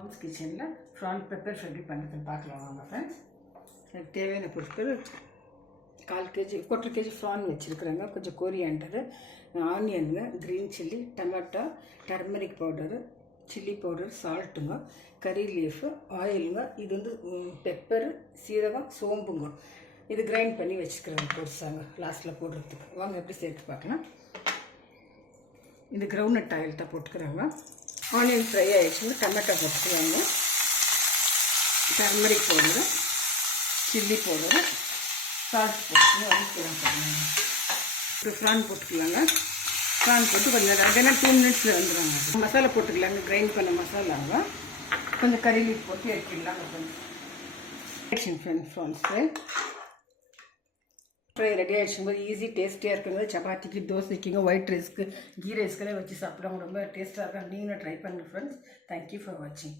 Moms கிச்சனில் PRAN pepper ready பண்ணுறதுன்னு பார்க்கலாம் வாங்க ஃப்ரெண்ட்ஸ். எனக்கு தேவையான பொருட்கள் 1/4 kg 1/4 kg ப்ரான் வச்சுருக்குறாங்க, கொஞ்சம் கோரியாண்டரு, ஆனியனுங்க, green chilli, tomato, turmeric powder, chilli powder, சால்ட்டுங்க, கறி லீஃபு, ஆயிலுங்க. இது வந்து பெப்பரு, சீரகம், சோம்புங்க. இது கிரைண்ட் பண்ணி வச்சுக்கிறேங்க பொருசாங்க லாஸ்ட்டில் போடுறதுக்கு. வாங்க எப்படி சேர்த்து பார்க்கலாம். இது கிரவுண்ட்நட் ஆயில் தான் போட்டுக்கிறாங்க. ஆனியன் ஃப்ரை ஆகிடுச்சுங்க, டமாட்டோ போட்டுக்கலாங்க, turmeric powder, chilli powder, salt போட்டுக்கணும், வதக்கிக்கலாம். இப்போ ப்ரான் போட்டுக்கலாங்க. ப்ரான் போட்டு கொஞ்சம் அதெல்லாம் 2 minutesல வந்துடுவாங்க. மசாலா போட்டுக்கலாங்க, கிரைண்ட் பண்ண மசாலாங்க. கொஞ்சம் கறி லீஃப் போட்டு இறக்கிடலாங்க. ஃப்ரெண்ட்ஸ் ஃப்ரை ரெடி ஆகிடுச்சும்போது ஈஸி டேஸ்டியாக இருக்குங்க. சப்பாத்திக்கு, தோசைக்குங்க, ஒயிட் ரைஸ்க்கு, கீ ரைஸ்க்கெல்லாம் வச்சு சாப்பிடுவாங்க. ரொம்ப டேஸ்ட்டாக இருக்கும். நீங்களும் ட்ரை பண்ணுங்கள் ஃப்ரெண்ட்ஸ். தேங்க்யூ ஃபார் வாட்சிங்.